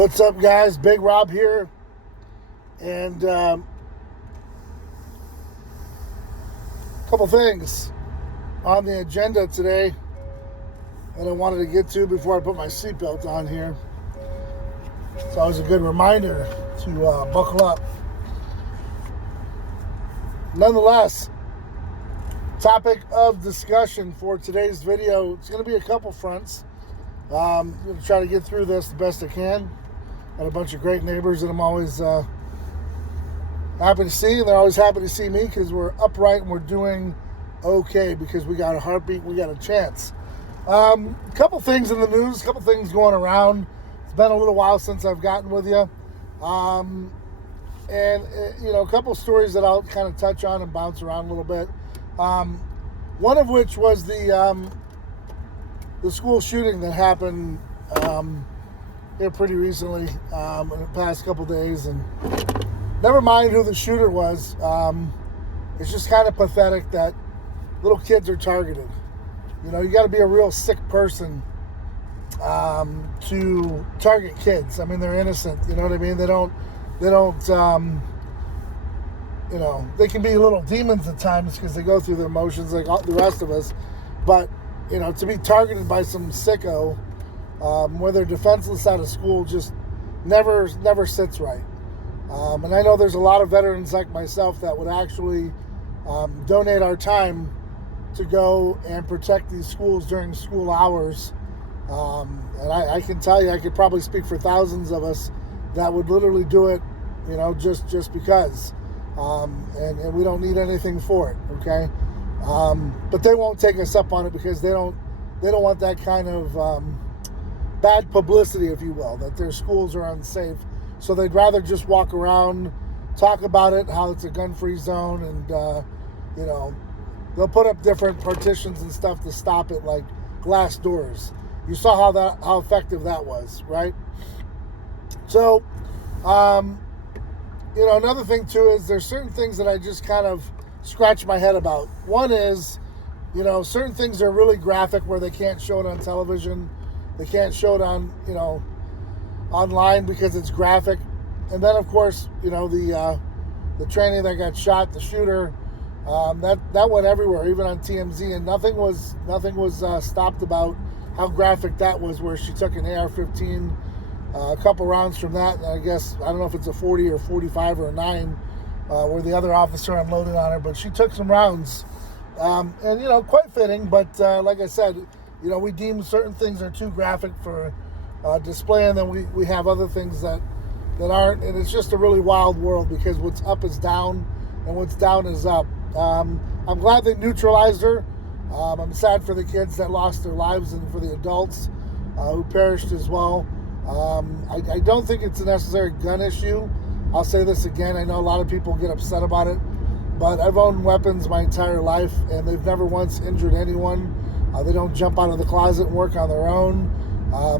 What's up, guys? Big Rob here, and a couple things on the agenda today that I wanted to get to before I put my seatbelt on here. It's always a good reminder to buckle up. Nonetheless, topic of discussion for today's video, it's going to be a couple fronts. I'm going to try to get through this the best I can. Got a bunch of great neighbors that I'm always happy to see, and they're always happy to see me because we're upright and we're doing okay because we got a heartbeat, we got a chance. A couple things in the news, a couple things going around. It's been a little while since I've gotten with you. And a couple stories that I'll kind of touch on and bounce around a little bit. One of which was the school shooting that happened here pretty recently in the past couple days, and never mind who the shooter was. It's just kind of pathetic that little kids are targeted. You know, you got to be a real sick person to target kids. I mean, they're innocent. You know what I mean? They don't. They can be little demons at times because they go through their emotions like all the rest of us. But to be targeted by some sicko where they're defenseless out of school just never sits right. And I know there's a lot of veterans like myself that would actually donate our time to go and protect these schools during school hours. And I can tell you, I could probably speak for thousands of us that would literally do it, just because. And we don't need anything for it, okay? But they won't take us up on it because they don't want that kind of bad publicity, if you will, that their schools are unsafe. So they'd rather just walk around, talk about it, how it's a gun-free zone, and they'll put up different partitions and stuff to stop it, like glass doors. You saw how effective that was, right? So, another thing too is there's certain things that I just kind of scratch my head about. One is, certain things are really graphic where they can't show it on television. They can't show it on, online because it's graphic. And then, of course, the trainee that got shot, the shooter, that went everywhere, even on TMZ, and nothing was stopped about how graphic that was, where she took an AR-15, a couple rounds from that, and I guess, I don't know if it's a 40 or 45 or a 9, where the other officer unloaded on her, but she took some rounds. And quite fitting, but like I said, we deem certain things are too graphic for display, and then we have other things that aren't, and it's just a really wild world because what's up is down, and what's down is up. I'm glad they neutralized her. I'm sad for the kids that lost their lives and for the adults who perished as well. I don't think it's a necessary gun issue. I'll say this again. I know a lot of people get upset about it, but I've owned weapons my entire life, and they've never once injured anyone. They don't jump out of the closet and work on their own.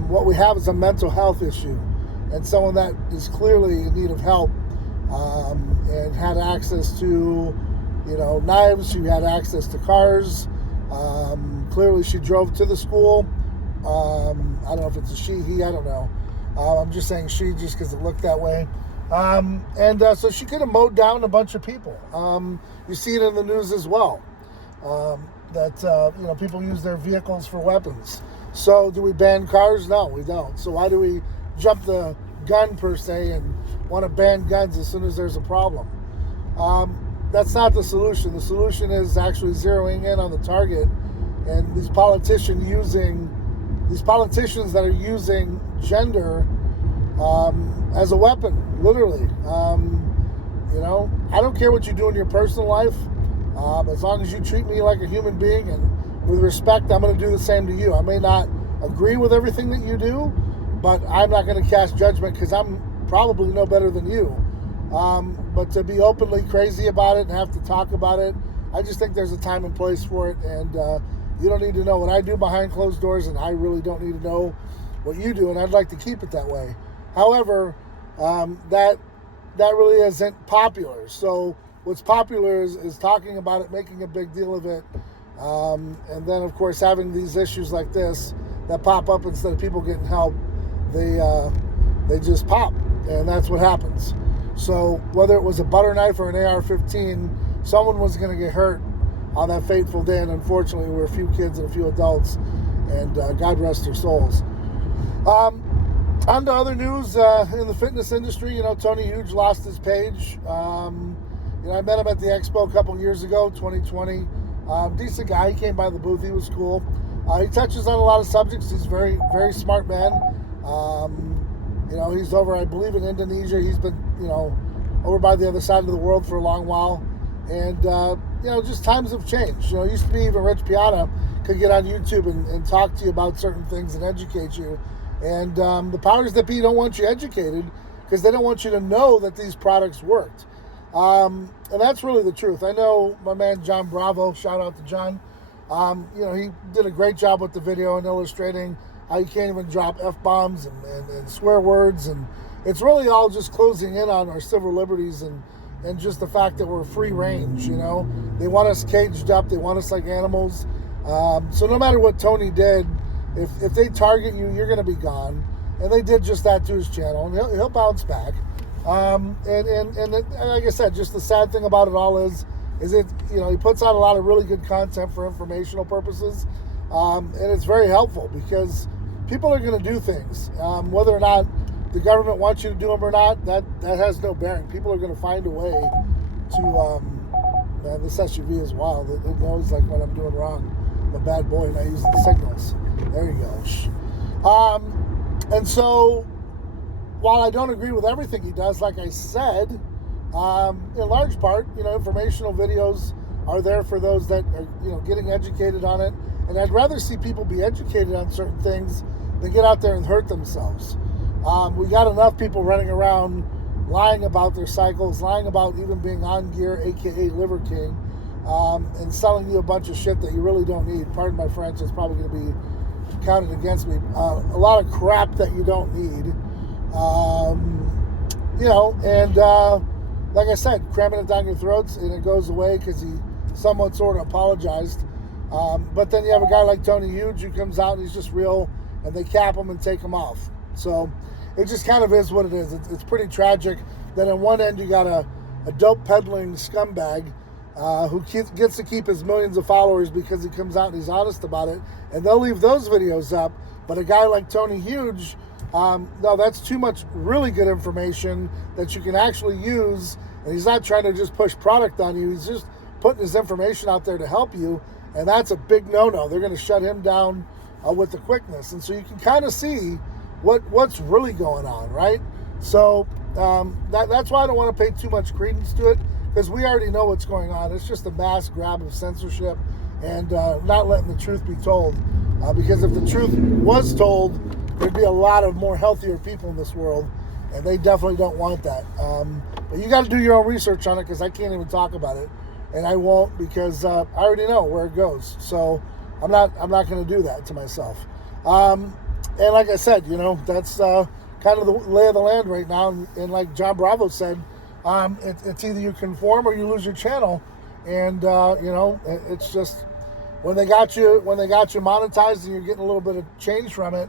What we have is a mental health issue, and someone that is clearly in need of help and had access to, knives. She had access to cars. Clearly, she drove to the school. I don't know if it's a she, he, I don't know. I'm just saying she just because it looked that way. So she could have mowed down a bunch of people. You see it in the news as well. That people use their vehicles for weapons. So do we ban cars? No, we don't. So why do we jump the gun per se and want to ban guns as soon as there's a problem? That's not the solution. The solution is actually zeroing in on the target, and these politicians that are using gender as a weapon, literally. I don't care what you do in your personal life. As long as you treat me like a human being and with respect, I'm going to do the same to you. I may not agree with everything that you do, but I'm not going to cast judgment because I'm probably no better than you. But to be openly crazy about it and have to talk about it, I just think there's a time and place for it, and you don't need to know what I do behind closed doors, and I really don't need to know what you do, and I'd like to keep it that way. However, that really isn't popular. So what's popular is talking about it, making a big deal of it, and then, of course, having these issues like this that pop up instead of people getting help. They they just pop, and that's what happens. So whether it was a butter knife or an AR-15, someone was going to get hurt on that fateful day, and unfortunately there were a few kids and a few adults, and God rest their souls. On to other news in the fitness industry. Tony Huge lost his page. I met him at the expo a couple years ago, 2020. Decent guy. He came by the booth. He was cool. He touches on a lot of subjects. He's a very, very smart man. He's over, I believe, in Indonesia. He's been, over by the other side of the world for a long while. And, just times have changed. It used to be even Rich Piana could get on YouTube and talk to you about certain things and educate you. And the powers that be don't want you educated because they don't want you to know that these products worked. And that's really the truth. I know my man John Bravo, shout out to John. He did a great job with the video and illustrating how you can't even drop F-bombs and swear words. And it's really all just closing in on our civil liberties and just the fact that we're free range. They want us caged up. They want us like animals. So no matter what Tony did, if they target you, you're going to be gone. And they did just that to his channel, and he'll bounce back. And like I said, just the sad thing about it all is it, he puts out a lot of really good content for informational purposes. And it's very helpful because people are going to do things. Whether or not the government wants you to do them or not, that has no bearing. People are going to find a way to, this SUV is wild. It knows like when I'm doing wrong. I'm a bad boy and I use the signals. There you go. And so, while I don't agree with everything he does, like I said, in large part, informational videos are there for those that are, getting educated on it. And I'd rather see people be educated on certain things than get out there and hurt themselves. We got enough people running around lying about their cycles, lying about even being on gear, aka Liver King, and selling you a bunch of shit that you really don't need. Pardon my French, it's probably going to be counted against me. A lot of crap that you don't need. Like I said, cramming it down your throats and it goes away because he somewhat sort of apologized. But then you have a guy like Tony Huge who comes out and he's just real, and they cap him and take him off. So it just kind of is what it is. It's pretty tragic that on one end you got a dope peddling scumbag who gets to keep his millions of followers because he comes out and he's honest about it, and they'll leave those videos up. But a guy like Tony Huge, no, that's too much really good information that you can actually use, and he's not trying to just push product on you. He's just putting his information out there to help you, and that's a big no-no. They're going to shut him down with the quickness. And so you can kind of see what's really going on, right? So that's why I don't want to pay too much credence to it, because we already know what's going on. It's just a mass grab of censorship and not letting the truth be told. Because if the truth was told, there'd be a lot of more healthier people in this world, and they definitely don't want that. But you got to do your own research on it, because I can't even talk about it, and I won't, because I already know where it goes. So I'm not going to do that to myself. And like I said, that's kind of the lay of the land right now. And like John Bravo said, it's either you conform or you lose your channel. And it's just when they got you monetized and you're getting a little bit of change from it,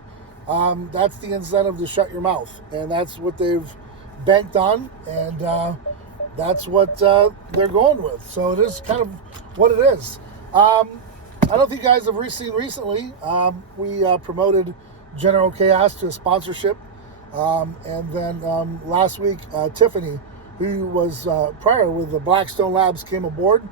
that's the incentive to shut your mouth, and that's what they've banked on, and that's what they're going with. So it is kind of what it is. I don't know if you guys have seen recently, we promoted General Chaos to a sponsorship, and then last week Tiffany, who was prior with the Blackstone Labs, came aboard,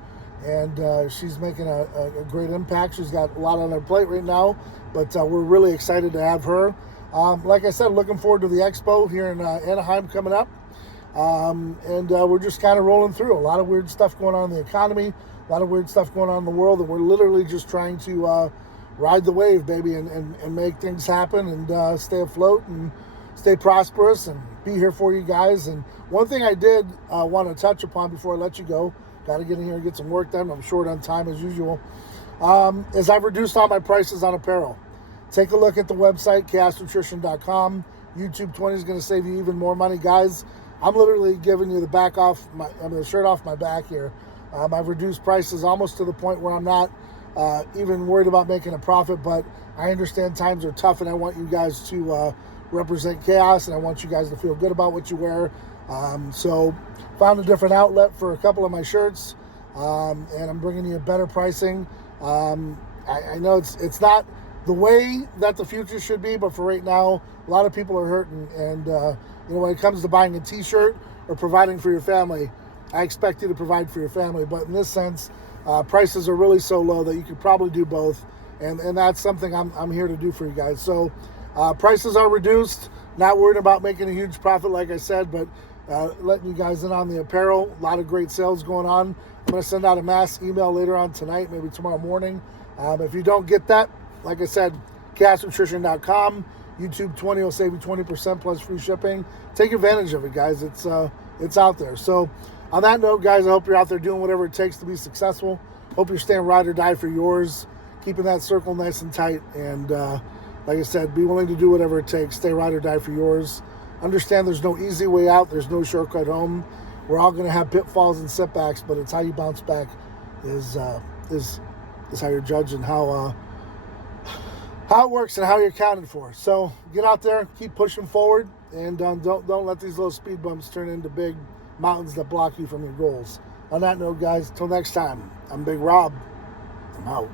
and she's making a great impact. She's got a lot on her plate right now, but we're really excited to have her. Like I said, looking forward to the expo here in Anaheim coming up, and we're just kind of rolling through. A lot of weird stuff going on in the economy, a lot of weird stuff going on in the world, and we're literally just trying to ride the wave, baby, and make things happen, and stay afloat and stay prosperous and be here for you guys. And one thing I did want to touch upon before I let you go, got to get in here and get some work done, I'm short on time as usual, is I've reduced all my prices on apparel. Take a look at the website, chaosnutrition.com. YouTube 20 is going to save you even more money. Guys, I'm literally giving you the shirt off my back here. I've reduced prices almost to the point where I'm not even worried about making a profit, but I understand times are tough, and I want you guys to represent chaos, and I want you guys to feel good about what you wear. So found a different outlet for a couple of my shirts, and I'm bringing you better pricing. I know it's not the way that the future should be, but for right now, a lot of people are hurting. And when it comes to buying a T-shirt or providing for your family, I expect you to provide for your family. But in this sense, prices are really so low that you could probably do both, and that's something I'm here to do for you guys. So prices are reduced. Not worried about making a huge profit, like I said, but letting you guys in on the apparel. A lot of great sales going on. I'm going to send out a mass email later on tonight, maybe tomorrow morning. If you don't get that, like I said, chaosnutrition.com. YouTube 20 will save you 20% plus free shipping. Take advantage of it, guys. It's out there. So on that note, guys, I hope you're out there doing whatever it takes to be successful. Hope you're staying ride or die for yours, keeping that circle nice and tight. And like I said, be willing to do whatever it takes. Stay ride or die for yours. Understand there's no easy way out. There's no shortcut home. We're all going to have pitfalls and setbacks, but it's how you bounce back is how you're judged and how it works and how you're accounted for. So get out there, keep pushing forward, and don't let these little speed bumps turn into big mountains that block you from your goals. On that note, guys, till next time, I'm Big Rob. I'm out.